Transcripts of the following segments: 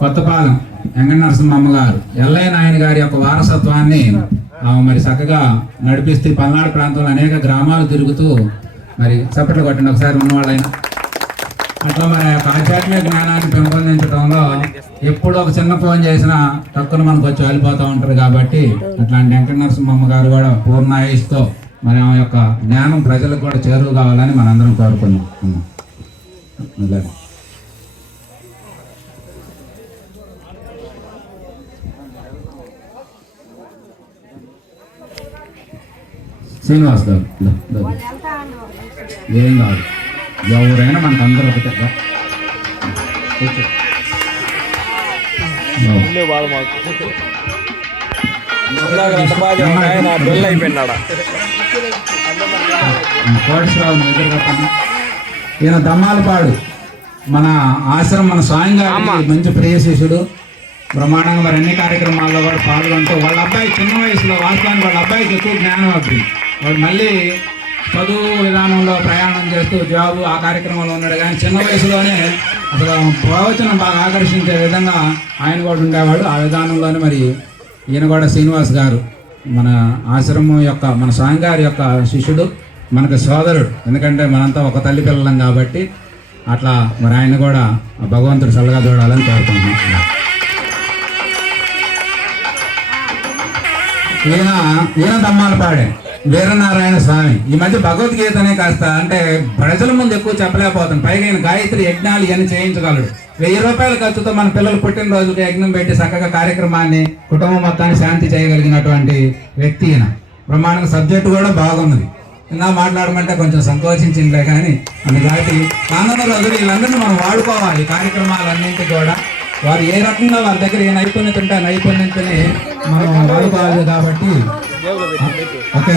కొత్తపాలెం వెంకట నరసింహమ్మ గారు. ఎల్లయ్య నాయన గారి యొక్క వారసత్వాన్ని ఆమె మరి చక్కగా నడిపిస్తూ పల్నాడు ప్రాంతంలో అనేక గ్రామాలు తిరుగుతూ మరి చప్పట్లు కొట్టండి ఒకసారి ఉన్నవాళ్ళైనా. అట్లా మరి ఆ ఆధ్యాత్మిక జ్ఞానాన్ని పెంపొందించడంలో ఎప్పుడు ఒక చిన్న ఫోన్ చేసినా తక్కువ మనకు వచ్చి వెళ్ళిపోతూ ఉంటారు కాబట్టి అట్లాంటి వెంకట నరసింహమ్మ గారు కూడా పూర్ణ ఆయుష్తో మరి ఆమె యొక్క జ్ఞానం ప్రజలకు కూడా చేరువు కావాలని మనందరం కోరుకున్నాం అలాగే. శ్రీనివాస్ గారు. ఏం కాదు. ఎవరైనా మనకు అందరూ ఒకటే. కోటేశ్వరరావు. ఈయన దమ్మాలపాడు మన ఆశ్రమం మన స్వామి గారికి మంచి ప్రియ శిష్యుడు బ్రహ్మాండంగా మరి అన్ని కార్యక్రమాల్లో కూడా పాల్గొంటూ వాళ్ళ అబ్బాయి చిన్న వయసులో వాస్తవానికి వాళ్ళ అబ్బాయికి ఎక్కువ జ్ఞానం అవుతుంది వాడు మళ్ళీ చదువు విధానంలో ప్రయాణం చేస్తూ జాబు ఆ కార్యక్రమంలో ఉన్నాడు. కానీ చిన్న వయసులోనే అసలు ప్రవచనం బాగా ఆకర్షించే విధంగా ఆయన కూడా ఉండేవాడు. ఆ విధానంలోనే మరి ఈయన కూడా శ్రీనివాస్ గారు మన ఆశ్రమం యొక్క మన స్వామి గారి యొక్క శిష్యుడు మనకు సోదరుడు. ఎందుకంటే మనంతా ఒక తల్లి పిల్లలం కాబట్టి అట్లా మరి ఆయన కూడా భగవంతుడు చల్లగా చూడాలని కోరుకుంటున్నాం. ఈయన ఈయన దమ్మాలపాడే. వీరనారాయణ స్వామి. ఈ మధ్య భగవద్గీతనే కాస్త అంటే ప్రజల ముందు ఎక్కువ చెప్పలేకపోతాం. పైగా ఈయన గాయత్రి యజ్ఞాలు ఇవన్నీ చేయించగలడు. వెయ్యి రూపాయల ఖర్చుతో మన పిల్లలు పుట్టినరోజుకి యజ్ఞం పెట్టి చక్కగా కార్యక్రమాన్ని కుటుంబం మొత్తాన్ని శాంతి చేయగలిగినటువంటి వ్యక్తి ఈయన. బ్రహ్మాండంగా సబ్జెక్టు కూడా బాగున్నది ఇలా మాట్లాడమంటే కొంచెం సంకోచించిందిలే కానీ అందుకని రానున్న రోజులు వీళ్ళందరినీ మనం వాడుకోవాలి. ఈ కార్యక్రమాలన్నింటి కూడా వారు ఏ రకంగా వారి దగ్గర ఏ నైపుణ్యత ఉంటే ఆ నైపుణ్యతని మనం వాడుకోవాలి కాబట్టి. ఓకే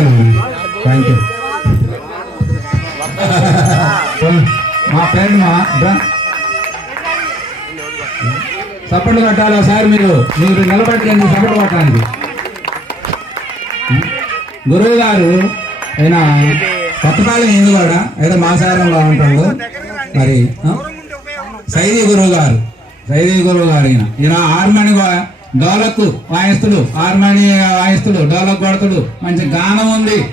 థ్యాంక్ యూ మా పేరు మా సపోర్ట్ కట్టాలి ఒకసారి మీరు. మీరు నిలబెట్టండి సపోర్ట్ కొట్టడానికి. గురువు గారు ఆయన కొత్తపాలెం ఏంది కూడా ఏదో మాసారంలో ఉంటాడు మరి సైని గురువు గారు. సైదీ గురువు గారు ఈయన ఈయన డోలకు వాయిస్తుడు ఆర్మణి వాయిస్తుడు డోలకు కొడతాడు. మంచి గానం ఉంది.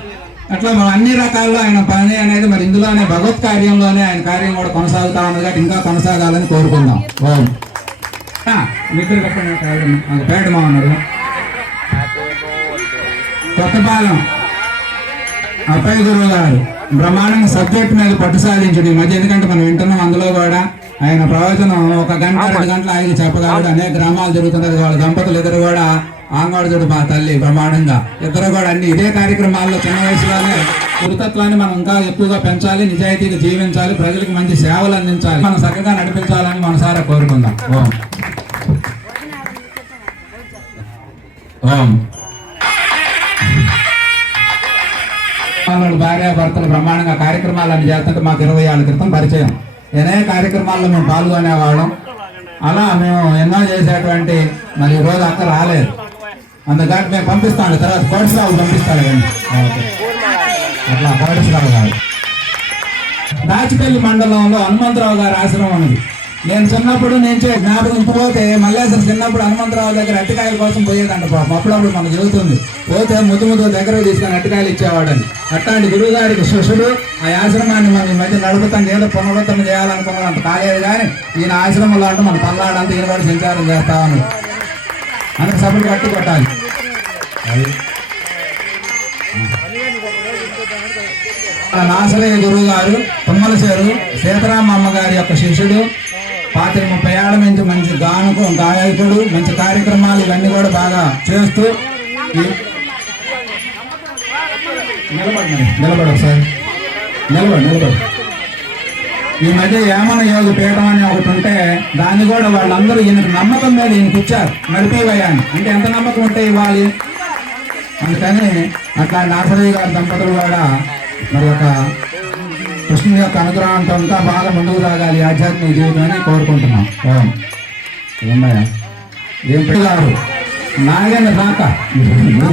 అట్లా అన్ని రకాల్లో ఆయన పని అనేది మరి ఇందులోనే భగవత్ కార్యంలోనే ఆయన కార్యం కూడా కొనసాగుతా ఉన్నది కాబట్టి ఇంకా కొనసాగాలని కోరుకుందాం. ఓం. నిద్ర పేట మా ఉన్నారు. కొత్తపాలెం. అప్పయ్య గురువు గారు. బ్రహ్మాండంగా సబ్జెక్ట్ మీద పట్టు సాధించండి ఈ మధ్య. ఎందుకంటే మనం వింటున్నాం అందులో కూడా ఆయన ప్రవచనం ఒక గంట రెండు గంటల ఆయన చెప్పగలడు. అనేక గ్రామాలు జరుగుతున్నది వాళ్ళ దంపతులు ఇద్దరు కూడా ఆంగోడు చూడు మా తల్లి బ్రహ్మాండంగా. ఇద్దరు కూడా అన్ని ఇదే కార్యక్రమాల్లో చిన్న వయసులోనే పురుతత్వాన్ని మనం ఇంకా ఎక్కువగా పెంచాలి నిజాయితీగా జీవించాలి ప్రజలకు మంచి సేవలు అందించాలి. మనం చక్కగా నడిపించాలని మనసారా కోరుకుందాం. ఓం. ఓం. వాళ్ళు భార్య భర్తలు బ్రహ్మాండంగా కార్యక్రమాలన్నీ చేస్తుంటే మాకు ఇరవై ఏళ్ళ క్రితం పరిచయం. ఎన్నో కార్యక్రమాల్లో మేము పాల్గొనేవాళ్ళం. అలా మేము ఎన్నో చేసేటువంటి మరి ఈరోజు రోజు అక్క రాలేదు. అందుకని మేము పంపిస్తాను. తర్వాత కోటసరావు పంపిస్తాను కానీ ఓకే. అట్లా కోటసరావు గారు దాచిపల్లి మండలంలో హనుమంతరావు గారు ఆశ్రమం ఉంది. నేను చిన్నప్పుడు నేను చే- జ్ఞాపకం పోతే మల్లేశ్వరం చిన్నప్పుడు హనుమంతరావు దగ్గర అట్టికాయల కోసం పోయేదంట పాపం. అప్పుడప్పుడు మనకు జరుగుతుంది. పోతే ముద్దు ముద్దు దగ్గర తీసుకొని అట్టికాయలు ఇచ్చేవాడని. అట్లాంటి గురువు గారికి శిష్యుడు ఆ ఆశ్రమాన్ని మనం ఈ మధ్య నడుపుతాం ఏదో పునరుద్ధరణ చేయాలనుకున్నాడు అంత కాలేదు కానీ ఈయన ఆశ్రమంలో అంటే మన పల్లాడంతా ఈయన కూడా సంచారం చేస్తామని ఉన్నాడు సభలు కట్టి కొట్టాలి. ఆ నాసలయ్య గురువు గారు తుమ్మలసేరు సీతారామ అమ్మగారి యొక్క శిష్యుడు పాత్ర ప్రయాణం నుంచి మంచి గానుకు గాయకుడు మంచి కార్యక్రమాలు ఇవన్నీ కూడా బాగా చేస్తూ నిలబడి నిలబడు ఒకసారి నిలబడు నిలబడు ఈ మధ్య ఏమన యోగ పీఠం అని ఒకటి ఉంటే దాన్ని కూడా వాళ్ళందరూ ఈయనకు నమ్మకం మీద ఈయనకు ఇచ్చారు. నడిపివయ్యాను అంటే ఎంత నమ్మకం ఉంటే ఇవ్వాలి? అందుకని అట్లా నాసరయ్య గారి దంపతులు కూడా మరి ఒక కృష్ణుని యొక్క అనుగ్రహంతో ఇంకా బాగా ముందుకు సాగాలి ఆధ్యాత్మిక జీవితాన్ని కోరుకుంటున్నాం. ఓం ఏమయ్యా? ఏం పిల్లగారు నాగేంద్ర రాక నువ్వు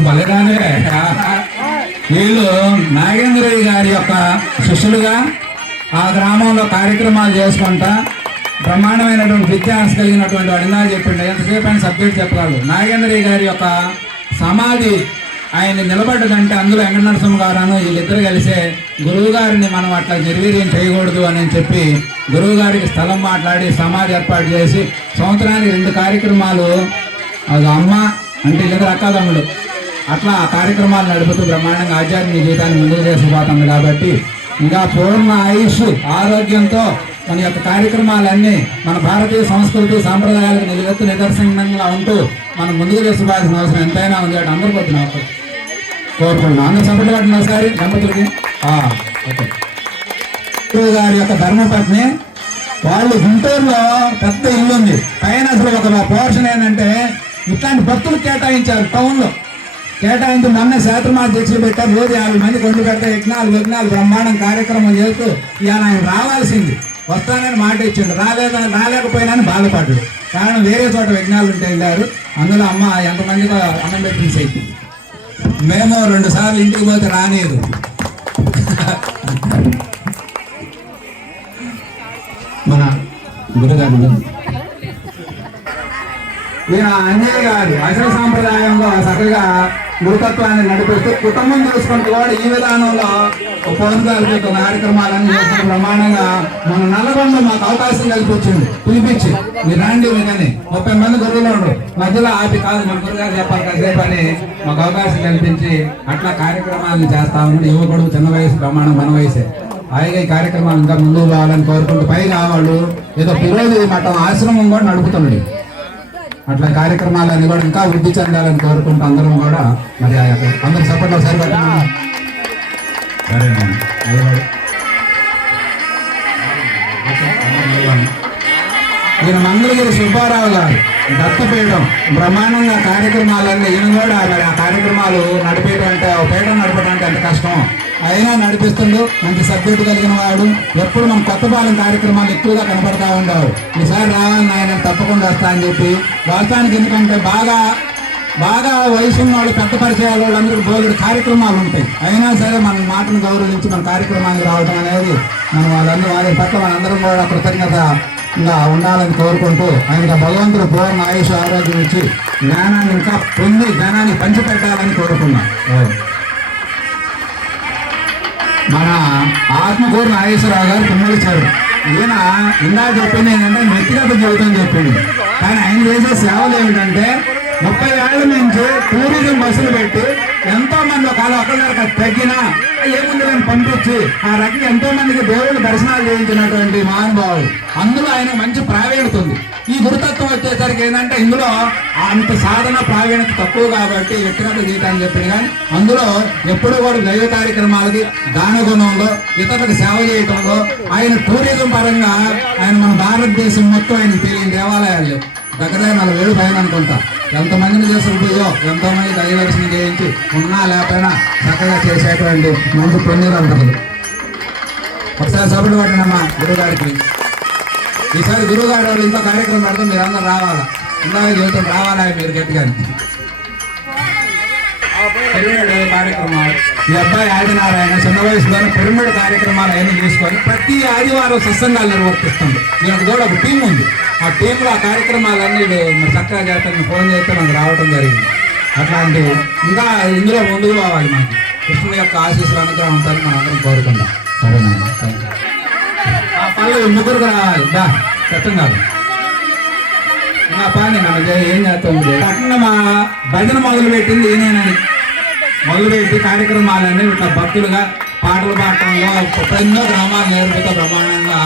వీళ్ళు నాగేంద్రయ్య గారి యొక్క శిష్యులుగా ఆ గ్రామంలో కార్యక్రమాలు చేసుకుంటా బ్రహ్మాండమైనటువంటి విద్యాన్స్ కలిగినటువంటి వాడు ఇందా చెప్పిండు. ఎంతసేపు ఆయన సబ్జెక్ట్ చెప్పగలరు నాగేంద్రయ్య గారి యొక్క సమాధి ఆయన నిలబడ్డదంటే అందులో వెంకటనరసింహ గారు వీళ్ళిద్దరు కలిసే గురువు గారిని మనం అట్లా నిర్వీర్యం చేయకూడదు అని చెప్పి గురువు గారికి స్థలం మాట్లాడి సమాధి ఏర్పాటు చేసి సంవత్సరానికి రెండు కార్యక్రమాలు అది అమ్మ అంటే ఇద్దరు అక్కదమ్ముడు అట్లా ఆ కార్యక్రమాలు నడుపుతూ బ్రహ్మాండంగా ఆధ్యాత్మిక జీవితాన్ని ముందుకు చేసుకుపోతుంది కాబట్టి ఇంకా పూర్ణ ఆయుష్ ఆరోగ్యంతో మన యొక్క కార్యక్రమాలన్నీ మన భారతీయ సంస్కృతి సాంప్రదాయాలకు నిలవెత్తు నిదర్శనంగా ఉంటూ మనం ముందుకు చేసుకోవాల్సిన అవసరం ఎంతైనా ఉంది. అంటే అందరూ కొద్ది నాకు కోరుకుంటున్నాం అందరూ ఒకసారి దంపతులకి ఓకే. గురువు గారి యొక్క ధర్మపత్ని. వాళ్ళు గుంటూరులో పెద్ద ఇల్లు ఉంది. పైన అసలు ఒక పోర్షన్ ఏంటంటే ఇట్లాంటి భక్తులు కేటాయించారు టౌన్లో కేటాయించి మొన్న శాతమా పెట్టారు. రోజు యాభై మంది కొండు పెడతా యజ్ఞాలు యజ్ఞాలు బ్రహ్మాండం కార్యక్రమం చేస్తూ ఇవాళ ఆయన రావాల్సింది. వస్తానని మాట ఇచ్చిండు. రాలేదని రాలేకపోయినా బాధపడ్డాడు. కారణం వేరే చోట యజ్ఞాలు ఉంటే వెళ్ళారు అందులో అమ్మ ఎంతమందితో అన్నం పెట్టింది మేము రెండు సార్లు ఇంటికి పోతే రానేదు మన గురుగారు ఈయన అన్నయ్య గారి అసలు సాంప్రదాయంలో చక్కగా గురుతత్వాన్ని నడిపిస్తూ కుటుంబం చూసుకుంటూ కూడా ఈ విధానంలో పౌరుగారి కార్యక్రమాలను చేస్తూ ప్రమాణంగా మన నల్లగొండ మాకు అవకాశం కల్పించింది. పిలిపించి. మీరు రాండి మీకని ముప్పై మంది గురువులు ఉండరు. మధ్యలో ఆపి కాదు మన గురుగారు చెప్పాలి కాసేపు అని మాకు అవకాశం కల్పించి అట్లా కార్యక్రమాలను చేస్తా ఉన్నాడు యువకుడు చిన్న వయసు ప్రమాణం మన వయసే. హాయిగా ఈ కార్యక్రమాలు ఇంకా ముందుకు రావాలని కోరుకుంటూ పైగా వాళ్ళు ఏదో పిరోజు మఠం ఆశ్రమం కూడా నడుపుతున్నాడు అట్లా కార్యక్రమాలన్నీ కూడా ఇంకా వృద్ధి చెందాలని కోరుకుంటూ అందరం కూడా మరి ఆ యొక్క అందరు సపోర్ట్ ఒకసారి పెట్టండి. సరేనండి నిలబడి. ఈయన మంగళగిరి సుబ్బారావు గారు. దత్తపీఠం బ్రహ్మాండంగా కార్యక్రమాలన్నీ ఈయన కూడా మరి ఆ కార్యక్రమాలు ఒక పీఠం నడపడం అంటే ఎంత కష్టం. అయినా నడిపిస్తుండు మంచి సబ్జెక్టు కలిగిన వాడు. ఎప్పుడు మన కొత్త పాలన కార్యక్రమాలు ఎక్కువగా కనపడతా ఉండవు. ఈసారి రావాలని ఆయన తప్పకుండా వస్తా అని చెప్పి. వాస్తవానికి ఎందుకంటే బాగా బాగా వయసు ఉన్న వాళ్ళు పెద్ద పరిచయాల వాళ్ళందరూ బోధుడు కార్యక్రమాలు ఉంటాయి. అయినా సరే మన మాటను గౌరవించి మన కార్యక్రమానికి రావడం అనేది మనం వాళ్ళందరూ వారి పట్ల మనందరం కూడా కృతజ్ఞత ఉండాలని కోరుకుంటూ ఆయన భగవంతుడు పూర్ణ ఆయుష్ ఆరోగ్యం ఇచ్చి జ్ఞానాన్ని ఇంకా పొంది జ్ఞానాన్ని పంచిపెట్టాలని కోరుకున్నాం. మన ఆత్మకూరు నాగేశ్వరరావు గారు పిమ్మలిచ్చారు ఈయన ఇందాక చెప్పింది ఏంటంటే వ్యక్తిగత జీవితం చెప్పింది కానీ ఆయన చేసే సేవలు ఏమిటంటే ముప్పై ఏళ్ళ నుంచి టూరిజం బస్సులు పెట్టి ఎంతో మంది ఒకవేళ ఒకళ్ళకి తగ్గినా ఏముంది నేను పంపించి? ఆ రకంగా ఎంతో మందికి దేవుడు దర్శనాలు చేయించినటువంటి మహానుభావుడు. అందులో ఆయన మంచి ప్రావీణ్యత ఉంది. ఈ గురుతత్వం వచ్చేసరికి ఏంటంటే ఇందులో అంత సాధన ప్రావీణ్యత తక్కువ కాబట్టి వ్యక్తిగత జీవితాన్ని చెప్పింది కానీ అందులో ఎప్పుడు కూడా దైవ కార్యక్రమాలకి దాన గుణంలో ఇతరులకు సేవ చేయటంలో ఆయన టూరిజం పరంగా ఆయన మన భారతదేశం మొత్తం ఆయన తెలియని దేవాలయాలు దగ్గర నలభై వేలు పైన అనుకుంటా. ఎంతమందిని చేసుకుంటుందో ఎంతో మంది దైవ దర్శనం చేయించి ఉన్నా లేకపోయినా చక్కగా చేసేటువంటి మంచి పుణ్యదంతలు ఒకసారి సభలు పట్టినమ్మా గురుగారికి. ఈసారి గురుగారు వాళ్ళు ఇంట్లో కార్యక్రమం పెడతాం మీరు అందరూ రావాలా? ఇందాక జీవితం రావాలా మీరు గట్టిగా కార్యక్రమాలు ఈ అబ్బాయి ఆదినారాయణ చిన్న వయసులోనే పిరమిడ్ కార్యక్రమాలు అవన్నీ చూసుకొని ప్రతి ఆదివారం సత్సంగాలు నిర్వర్తిస్తుంది. దీనికి కూడా ఒక టీం ఉంది. ఆ టీంలో ఆ కార్యక్రమాలన్నీ చక్కగా చేస్తాను ఫోన్ చేస్తే మనకు రావడం జరిగింది. అట్లాంటి ఇంకా ఇందులో ముందుకు పోవాలి మనకి కృష్ణుని యొక్క ఆశీస్సులు అనుగ్రహం ఉంటారని మనం అందరం కోరుకుందాం. సరేనా ఆ పనులు ముగ్గురు రావాలి దా సత్యం కాదు. నా పని మన ఏం చేస్తాం? పట్టణ మా భజన మొదలు పెట్టింది ఈయనేనని. మొదలుపెట్టి కార్యక్రమాలన్నీ ఇట్లా భక్తులుగా పాటలు పాడటంలో ఎన్నో గ్రామాలు నేర్పుతా ప్రమాణంగా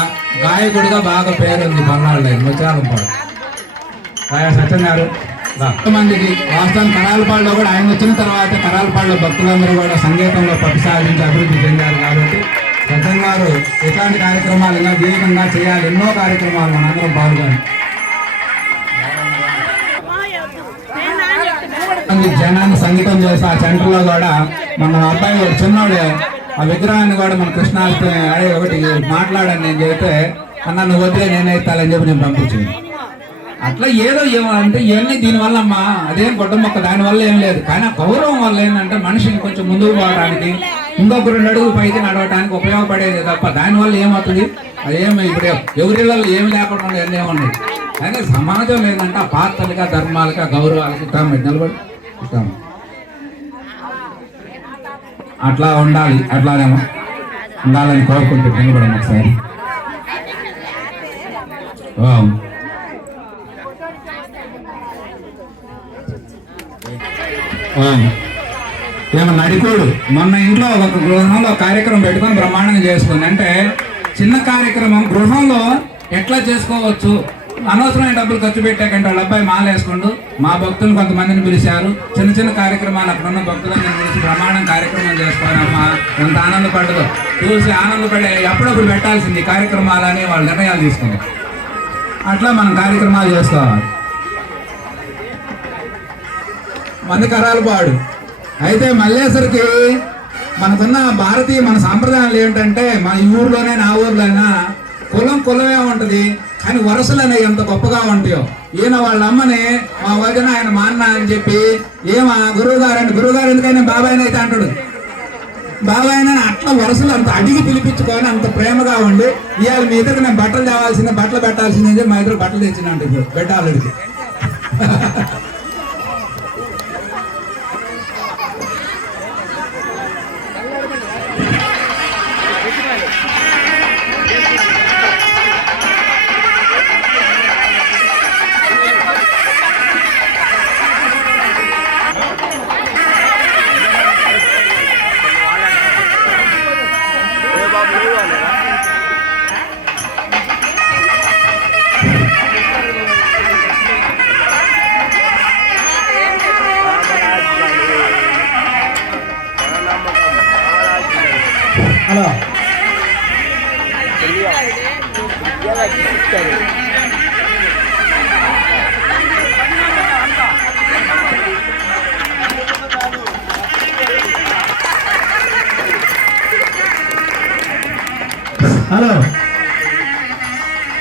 గాయకుడిగా బాగా పేరుంది పన్నాళ్ళు ముచ్చారం పాడు రాయ సత్యం గారు రా. మందికి వాస్తవం కరాలపాడులో కూడా ఆయన వచ్చిన తర్వాత కరాలపాడులో భక్తులందరూ కూడా సంగీతంలో పట్టు సాధించి అభివృద్ధి చెందారు కాబట్టి సత్యం గారు ఇట్లాంటి కార్యక్రమాలు ఇంకా జీవితంగా చేయాలి ఎన్నో కార్యక్రమాలు మనందరం పాల్గొని జనాన్ని సంగీతం చేసి ఆ సెంటర్లో కూడా మన అబ్బాయి వాడు ఆ విగ్రహాన్ని కూడా మన కృష్ణాష్టమి అడే ఒకటి మాట్లాడాను నేను చెబితే అన్న నువ్వు వద్దే నేనైతాలని చెప్పి నేను పంపించింది. అట్లా ఏదో ఏమో అంటే ఇవన్నీ దీనివల్ల అమ్మా అదేం గొడ్డ మొక్క దానివల్ల ఏం లేదు. కానీ ఆ గౌరవం వల్ల ఏంటంటే మనిషిని కొంచెం ముందుకు పోవడానికి ఇంకొక రెండు అడుగు పైకి నడవడానికి ఉపయోగపడేది తప్ప దానివల్ల ఏమవుతుంది? అదేమి ఇప్పుడు ఎవరిలో ఏమి లేకుండా ఉన్నాయి, అన్నీ ఉన్నాయి. కానీ సమాజం ఏంటంటే ఆ పాత్రలుగా ధర్మాలుగా గౌరవాలకి ఇస్తాం నిలబడి ఇస్తాం అట్లా ఉండాలి అట్లానేమో ఉండాలని కోరుకుంటూ నిలబడండి ఒకసారి. వావ్. ఏమో నడికోడు? మొన్న ఇంట్లో ఒక గృహంలో కార్యక్రమం పెట్టుకొని బ్రహ్మాండంగా చేసుకుంది. అంటే చిన్న కార్యక్రమం గృహంలో ఎట్లా చేసుకోవచ్చు? అనవసరమైన డబ్బులు ఖర్చు పెట్టాకంటే వాళ్ళ అబ్బాయి మాలేసుకోండు మా భక్తులు కొంతమందిని పిలిచారు. చిన్న చిన్న కార్యక్రమాలు అక్కడ ఉన్న భక్తులందరిని పిలిచి ప్రమాణం కార్యక్రమం చేసుకోవాలమ్మా. ఎంత ఆనందపడదు చూసి ఆనందపడే ఎప్పుడప్పుడు పెట్టాల్సింది కార్యక్రమాలని వాళ్ళు నిర్ణయాలు తీసుకుని అట్లా మనం కార్యక్రమాలు చేసుకోవాలి. మంది కరాలు పాడు. అయితే మల్లేశ్వరికి మనకున్న భారతీయ మన సాంప్రదాయాలు ఏంటంటే మా ఈ ఊర్లోనే నా ఊర్లోనే కులం కులమే ఉంటుంది. అని వరుసలు అనేవి ఎంత గొప్పగా ఉంటాయో. ఈయన వాళ్ళ అమ్మని మా వదిన ఆయన మా అన్న అని చెప్పి ఏమా గురువు గారు అంటే గురువు గారు ఎందుకైనా బాబాయ్ అయితే అంటాడు? బాబాయ్ అని అట్లా వరుసలు అంత అడిగి పిలిపించుకొని అంత ప్రేమగా ఉండి ఇవాళ మీ ఇద్దరికి నేను బట్టలు తేవాల్సిందే బట్టలు పెట్టాల్సిందే మా ఇద్దరు బట్టలు తెచ్చినంట ఇప్పుడు పెట్టాలడికి ఆల్రెడీ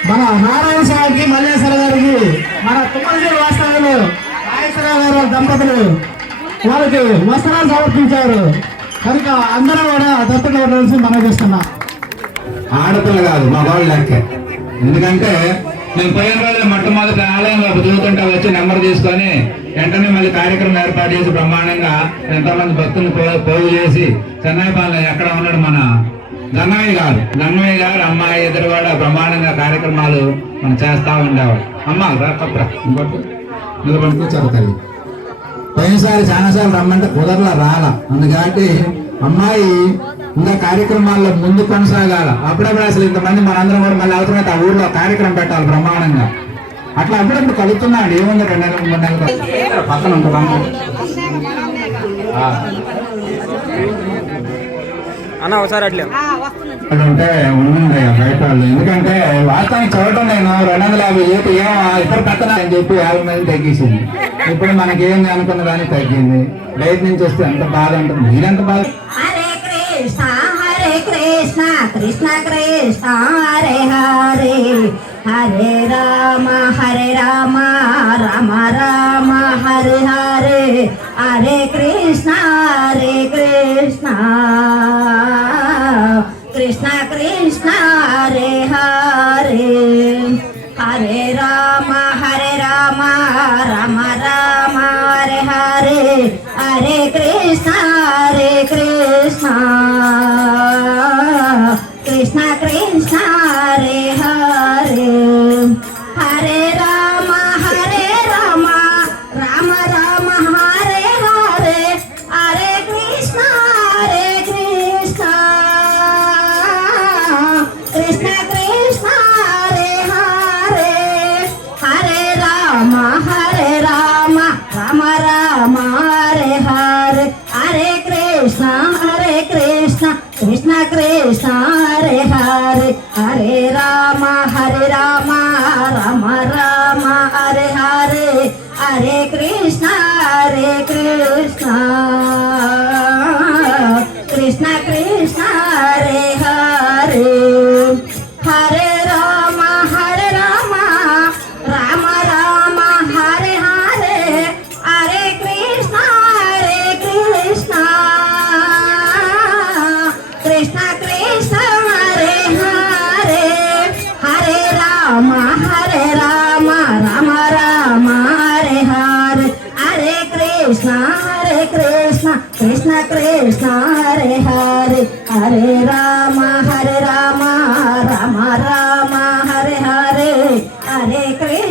మన నారాయణ స్వామికి మల్లేశ్వర గారికి మన తుమ్మలగిరి వాస్తవాలు నాగేశ్వరరావు గారు దంపతులు వాళ్ళకి వస్త్రాలు సమర్పించారు. కనుక అందరూ కూడా దత్తత ఉండవలసి మనం చేస్తున్నాం. ఆడపిల్ల కాదు మా మగవాళ్ళు లెక్క. ఎందుకంటే నేను పోయిన రోజులు మొట్టమొదటి ఆలయంలో చదువుతుంటే వచ్చి నెంబర్ తీసుకొని వెంటనే మళ్ళీ కార్యక్రమం ఏర్పాటు చేసి బ్రహ్మాండంగా ఎంతోమంది భక్తులు పో- పోగు చేసి చెన్నై పాలన ఎక్కడ ఉన్నాడు మన గంగయ్య గారు గంగయ్య గారు అమ్మాయి ఎదురువాడ బ్రహ్మాండంగా కార్యక్రమాలు మనం చేస్తా ఉండేవాడు అమ్మ రా కప్పురా ఇంకోటి? నిలబడి కూర్చోరు తల్లి. పోయినసారి చాలాసార్లు రమ్మంటే కుదరలా రాల. అందుకంటే అమ్మాయి ఇంకా కార్యక్రమాల్లో ముందు కొనసాగాల. అప్పుడప్పుడు అసలు ఇంతమంది మనందరం కూడా మళ్ళీ అవసరమైతే ఆ ఊర్లో కార్యక్రమం పెట్టాలి బ్రహ్మాండంగా. అట్లా అప్పుడప్పుడు కలుగుతున్నాడు ఏముంది రెండు నెలలు మూడు నెలలు? పక్కన ఉంటుంది అన్న ఒకసారి అట్లే. ఉంటే ఉండండి బయట వాళ్ళు ఎందుకంటే వాస్తవానికి చూడటం నేను రెండు వందల యాభై ఏపు ఏం ఇద్దరు పెత్తనా అని చెప్పి యాభై మంది తగ్గించింది. ఇప్పుడు మనకి ఏం అనుకున్న దానికి తగ్గింది. బయట నుంచి వస్తే ఎంత బాధ ఉంటుంది. మీరెంత బాధ? హరే కృష్ణ హరే కృష్ణ కృష్ణ కృష్ణ హరే హరే. హరే రామ హరే రామ రామ రామ హరే హరే. హరే కృష్ణ హరే కృష్ణ. హరే రామ హరే రామ రామ రామ హరే హరే హరే హరే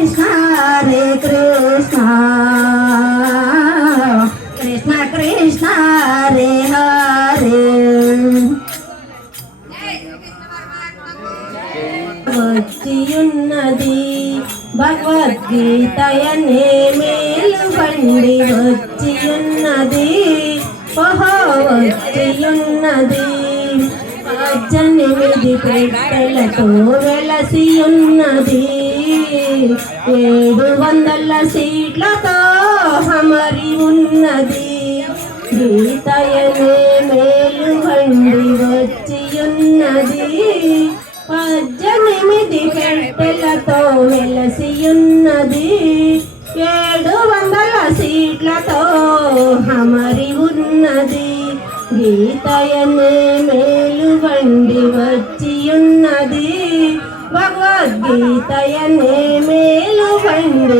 కృష్ణ హరే కృష్ణ. కృష్ణ కృష్ణ హరే హరే. వచ్చియున్నది భగవద్గీతయనే మేలు బండి వచ్చియున్నది. ఓహో వచ్చియున్నది. పద్దెనిమిది పెట్టెలతో వెలసి ఉన్నది ఏడు వందల సీట్లతో హమరి ఉన్నది. గీతయనే మేలు వండి వచ్చి ఉన్నది పద్దెనిమిది పెట్టెలతో వెలసి ఉన్నది ఏడు వందల సీట్లతో హమరి ఉన్నది. గీతయనే మేలు వండి వచ్చి ఉన్నది భగవద్గీతయనే మేలు బండి